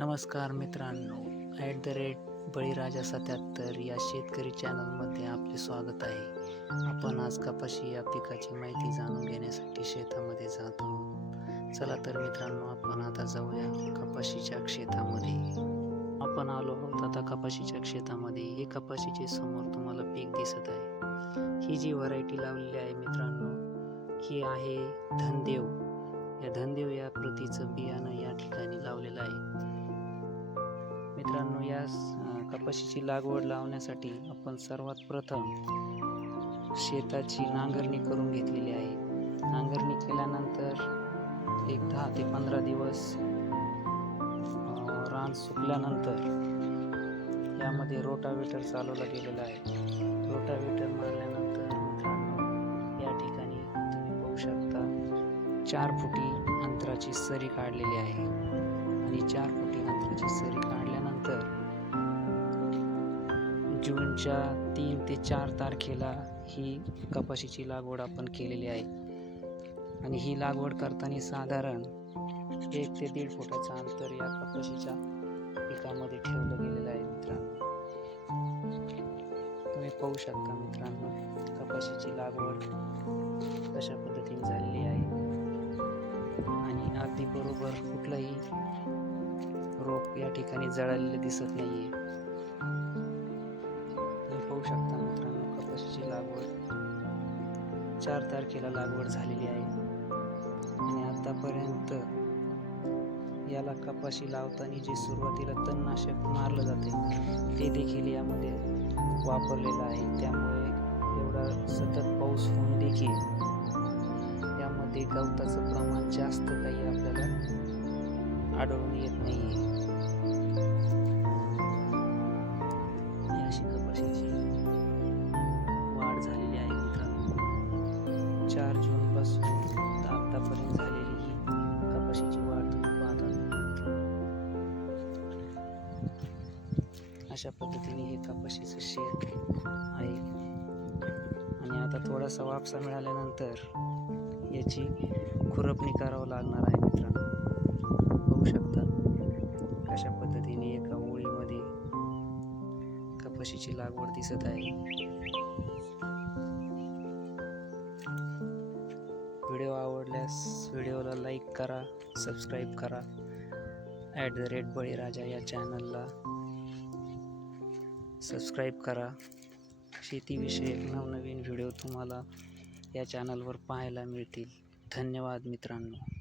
नमस्कार मित्रांनो. At the rate बळीराजा सत्याहत्तर या शेतकरी चॅनलमध्ये आपले स्वागत आहे. आपण आज कपाशी या पिकाची माहिती जाणून घेण्यासाठी शेतामध्ये जात आहोत. चला तर मित्रांनो आपण आता जाऊया कपाशीच्या शेतामध्ये. आपण आलो आहोत आता कपाशीच्या शेतामध्ये. हे कपाशीचे समोर तुम्हाला पीक दिसत आहे. ही जी व्हरायटी लावलेली आहे मित्रांनो ही आहे धनदेव. या धनदेव या प्रतीचं बियाणं या ठिकाणी लावलेलं आहे. मित्रांनो या कपाशीची लागवड लावण्यासाठी आपण सर्वात प्रथम शेताची नांगरणी करून घेतलेली आहे. नांगरणी केल्यानंतर एक दहा ते पंधरा दिवस रान सुकल्यानंतर यामध्ये रोटावेटर चालवला गेलेला आहे. रोटावेटर मारल्यानंतर मित्रांनो या ठिकाणी तुम्ही पाहू शकता चार फुटी अंतराची सरी काढलेली आहे. आणि चार फुटी अंतराची सरी काढ जूनच्या तीन ते चार तारखेला ही कपाशीची लागवड आपण केलेली आहे. आणि ही लागवड करताना साधारण एक ते दीड फुटाचं अंतर या कपाशीच्या पिकामध्ये ठेवलं गेलेलं आहे मित्रांनो. तुम्ही पाहू शकता मित्रांनो कपाशीची लागवड कशा पद्धतीने झालेली आहे. आणि अगदी बरोबर कुठलंही रोप या ठिकाणी जळालेलं दिसत नाही आहे पाहू शकता मित्रांनो. कपाशीची लागवड चार तारखेला लागवड झालेली आहे. आणि आतापर्यंत याला कपाशी लावताना जे सुरुवातीला तणनाशक मारलं जाते ते देखील यामध्ये वापरलेलं आहे. त्यामुळे एवढा सतत पाऊस होऊन देखील यामध्ये गवताचं प्रमाण जास्त काही आपल्याला आढळून येत नाही अशा पद्धतीने हे कपाशीचं शेत आहे. आणि आता थोडासा वापसा मिळाल्यानंतर याची खुरपणी करावं लागणार आहे मित्रांनो. बघू शकता अशा पद्धतीने एका ओळीमध्ये कपाशीची लागवड दिसत आहे. व्हिडिओ आवडल्यास व्हिडिओला लाईक करा सबस्क्राईब करा. ॲट द रेट बळीराजा या चॅनलला सबस्क्राईब करा. शेतीविषयक नवनवीन व्हिडिओ तुम्हाला या चॅनलवर पाहायला मिळतील. धन्यवाद मित्रांनो.